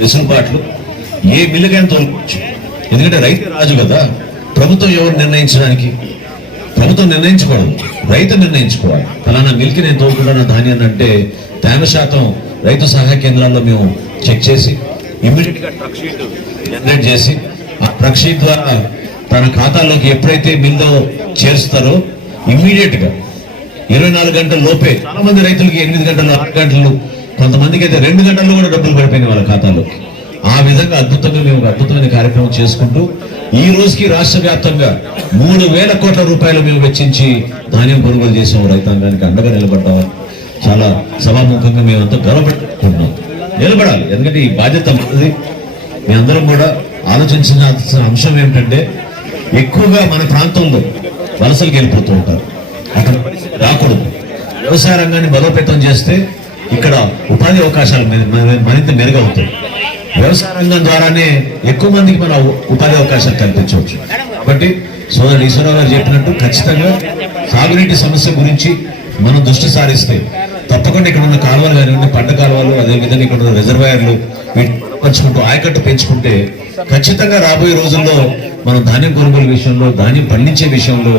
వెసులుబాట్లు ఏ మిల్లుకైనా తోలుకోవచ్చు ఎందుకంటే రైతు రాజు కదా ప్రభుత్వం ఎవరు నిర్ణయించడానికి? ప్రభుత్వం నిర్ణయించుకోవడం రైతు నిర్ణయించుకోవాలి. ఫలానా మిల్క్ నేను తోలుకుంటున్న ధాన్యాన్ని అంటే తేమ శాతం రైతు సహాయ కేంద్రాల్లో మేము చెక్ చేసి ఇమ్మీడియట్గా ట్రక్ షీట్ జనరేట్ చేసి ఆ ట్రక్ షీట్ ద్వారా తన ఖాతాలోకి ఎప్పుడైతే మిల్లో చేరుస్తారో ఇమ్మీడియట్గా ఇరవై నాలుగు గంటల లోపే చాలా మంది రైతులకి ఎనిమిది గంటలు ఆరు గంటలు కొంతమందికి అయితే రెండు గంటల్లో కూడా డబ్బులు పడిపోయినాయి వాళ్ళ ఖాతాలో. ఆ విధంగా అద్భుతంగా మేము ఒక అద్భుతమైన కార్యక్రమం చేసుకుంటూ ఈ రోజుకి రాష్ట్ర వ్యాప్తంగా మూడు వేల కోట్ల రూపాయలు మేము వెచ్చించి ధాన్యం కొనుగోలు చేసాం రైతాంగానికి అండగా నిలబడ్డాం. చాలా సభాముఖంగా మేమంతా గర్వపడుకుంటున్నాం నిలబడాలి ఎందుకంటే ఈ బాధ్యత మనది మీ అందరం కూడా ఆలోచించాల్సిన అంశం ఏమిటంటే ఎక్కువగా మన ప్రాంతంలో వలసలకు వెళ్ళిపోతూ ఉంటారు. అక్కడ రాకూడదు. వ్యవసాయ రంగాన్ని బలోపేతం చేస్తే ఇక్కడ ఉపాధి అవకాశాలు మరింత మెరుగవుతాయి. వ్యవసాయ రంగం ద్వారానే ఎక్కువ మందికి మన ఉపాధి అవకాశాలు కల్పించవచ్చు. కాబట్టి సోదరుడు ఈశ్వరరావు గారు చెప్పినట్టు ఖచ్చితంగా సాగునీటి సమస్య గురించి మనం దృష్టి సారిస్తే తప్పకుండా ఇక్కడ ఉన్న కాలువలు కానివ్వండి పంట కాలువలు అదేవిధంగా ఇక్కడ ఉన్న రిజర్వాయర్లు పంచుకుంటూ ఆయకట్టు పెంచుకుంటే ఖచ్చితంగా రాబోయే రోజుల్లో మనం ధాన్యం కొనుగోలు విషయంలో ధాన్యం పండించే విషయంలో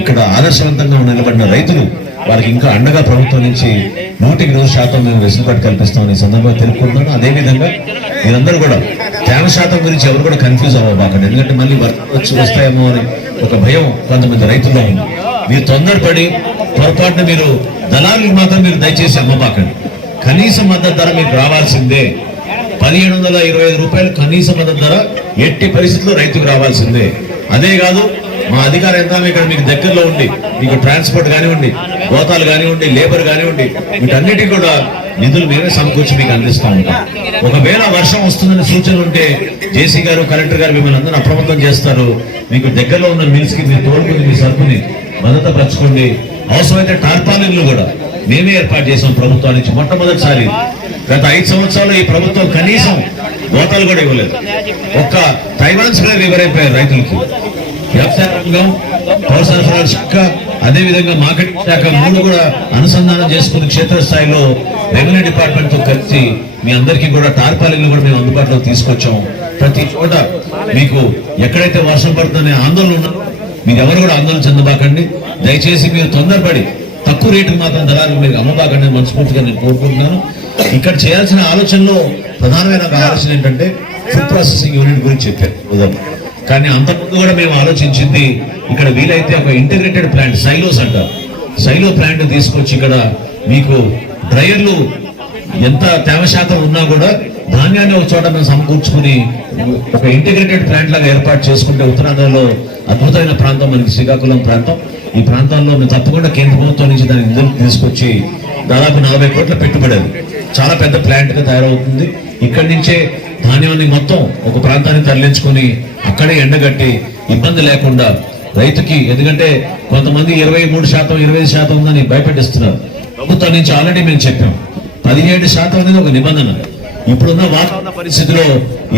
ఇక్కడ ఆదర్శవంతంగా నిలబడిన రైతులు వారికి ఇంకా అండగా ప్రభుత్వం నుంచి నూటికి నూరు శాతం మేము వెసులుబాటు కల్పిస్తామని సందర్భంగా తెలుపుకుంటున్నాను. అదేవిధంగా మీరందరూ కూడా తేమ శాతం గురించి ఎవరు కూడా కన్ఫ్యూజ్ అవ్వబాకండి. ఎందుకంటే మళ్ళీ వచ్చి వస్తాయేమో అని ఒక భయం కొంతమంది రైతుల్లో ఉంది. మీరు తొందరపడి పొరపాటున మీరు దళారులకు మాత్రం మీరు దయచేసి అమ్మబాకండి. కనీస మద్దతు ధర మీకు రావాల్సిందే. పదిహేడు వందల ఇరవై ఐదు రూపాయలు కనీస మద్దతు ధర ఎట్టి పరిస్థితుల్లో రైతుకు రావాల్సిందే. అదే కాదు మా అధికార యంత్రాంగం ఇక్కడ మీకు దగ్గరలో ఉండి మీకు ట్రాన్స్పోర్ట్ కానివ్వండి గోతాలు కానివ్వండి లేబర్ కానివ్వండి వీటన్నిటికీ కూడా నిధులు మేమే సమకూర్చి మీకు అందిస్తూ ఉంటాం. ఒకవేళ వర్షం వస్తుందని సూచనలు ఉంటే జేసీ గారు కలెక్టర్ గారు మిమ్మల్ని అందరూ అప్రమత్తం చేస్తారు. మీకు దగ్గరలో ఉన్న మిల్స్కి మీరు తోడుకుని మీ సరుకుని భద్రతపరచుకోండి అవసరమైతే టార్పాలిన్లు కూడా మేమే ఏర్పాటు చేసాం ప్రభుత్వం నుంచి. మొట్టమొదటిసారి గత ఐదు సంవత్సరాలు ఈ ప్రభుత్వం కనీసం గోతాలు కూడా ఇవ్వలేదు. ఒక్క తైవాన్ కూడా వివరైపోయారు రైతులకి. వ్యవసాయ రంగం పౌర సరఫరాల శాఖ అదే విధంగా మార్కెటింగ్ శాఖ మూడు కూడా అనుసంధానం చేసుకుని క్షేత్రస్థాయిలో రెవెన్యూ డిపార్ట్మెంట్తో కలిసి మీ అందరికీ కూడా టార్పాలిన్లు కూడా మేము అందుబాటులో తీసుకొచ్చాం ప్రతి చోట మీకు ఎక్కడైతే వర్షం పడుతుందనే ఆందోళన ఉన్నారో మీరు ఎవరు కూడా ఆందోళన చెందబాకండి. దయచేసి మీరు తొందరపడి తక్కువ రేటుకు మాత్రం దళాలు మీరు అమ్మబాకండి మనస్ఫూర్తిగా నేను కోరుకుంటున్నాను. ఇక్కడ చేయాల్సిన ఆలోచనలో ప్రధానమైన ఆలోచన ఏంటంటే ఫుడ్ ప్రాసెసింగ్ యూనిట్ గురించి చెప్పారు. ఉదాహరణ కానీ అంతకుముందు కూడా మేము ఆలోచించింది ఇక్కడ వీలైతే ఒక ఇంటిగ్రేటెడ్ ప్లాంట్ సైలోస్ అంటారు సైలో ప్లాంట్ తీసుకొచ్చి ఇక్కడ మీకు డ్రైయర్లు ఎంత తేమ శాతం ఉన్నా కూడా ధాన్యాన్ని ఒక చోట మేము సమకూర్చుకుని ఒక ఇంటిగ్రేటెడ్ ప్లాంట్ లాగా ఏర్పాటు చేసుకుంటే ఉత్తరాంధ్రలో అద్భుతమైన ప్రాంతం మనకి శ్రీకాకుళం ప్రాంతం. ఈ ప్రాంతంలో మేము తప్పకుండా కేంద్ర ప్రభుత్వం నుంచి దాన్ని నిధులు తీసుకొచ్చి దాదాపు నలభై కోట్ల పెట్టుబడి చాలా పెద్ద ప్లాంట్గా తయారవుతుంది. ఇక్కడి నుంచే ధాన్యాన్ని మొత్తం ఒక ప్రాంతాన్ని తరలించుకొని అక్కడే ఎండగట్టి ఇబ్బంది లేకుండా రైతుకి ఎందుకంటే కొంతమంది ఇరవై మూడు శాతం ఇరవై శాతం ఉందని భయపెట్టిస్తున్నారు. ప్రభుత్వం నుంచి ఆల్రెడీ మేము చెప్పాం. పదిహేడు శాతం అనేది ఒక నిబంధన. ఇప్పుడున్న వాతావరణ పరిస్థితిలో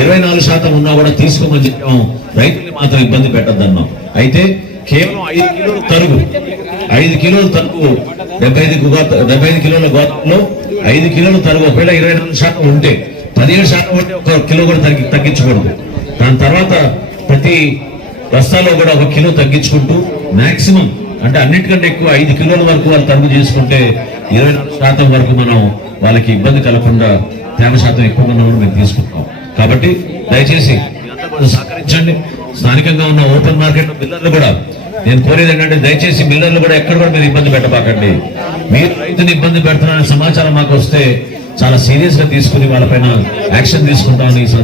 ఇరవై నాలుగు శాతం ఉన్నా కూడా తీసుకోమని చెప్పాం. రైతుల్ని మాత్రం ఇబ్బంది పెట్టద్దన్నాం. అయితే కేవలం ఐదు కిలోల తరుగు ఐదు కిలోల తరుగు డెబ్బై ఐదు డెబ్బై ఐదు కిలోల గోతంలో ఐదు కిలోలు తరుగు ఒకవేళ ఇరవై నాలుగు శాతం ఉంటే పదిహేడు శాతం ఉంటే ఒక కిలో కూడా తగ్గి తగ్గించకూడదు దాని తర్వాత ప్రతి బస్తాలో కూడా ఒక కిలో తగ్గించుకుంటూ మాక్సిమం అంటే అన్నిటికంటే ఎక్కువ ఐదు కిలోల వరకు వాళ్ళు తరుగు చేసుకుంటే ఇరవై నాలుగు శాతం వరకు మనం వాళ్ళకి ఇబ్బంది కలగకుండా తేమ శాతం ఎక్కువగా ఉన్న మేము తీసుకుంటాం. కాబట్టి దయచేసి సహకరించండి. స్థానికంగా ఉన్న ఓపెన్ మార్కెట్ మిల్లర్లు కూడా నేను కోరేది ఏంటంటే దయచేసి మిల్లర్లు కూడా ఎక్కడ కూడా మీరు ఇబ్బంది పెట్టబాకండి. మీరు రైతుని ఇబ్బంది పెడుతున్నారనే సమాచారం మాకు వస్తే చాలా సీరియస్గా తీసుకుని వాళ్ళపైన యాక్షన్ తీసుకుంటామని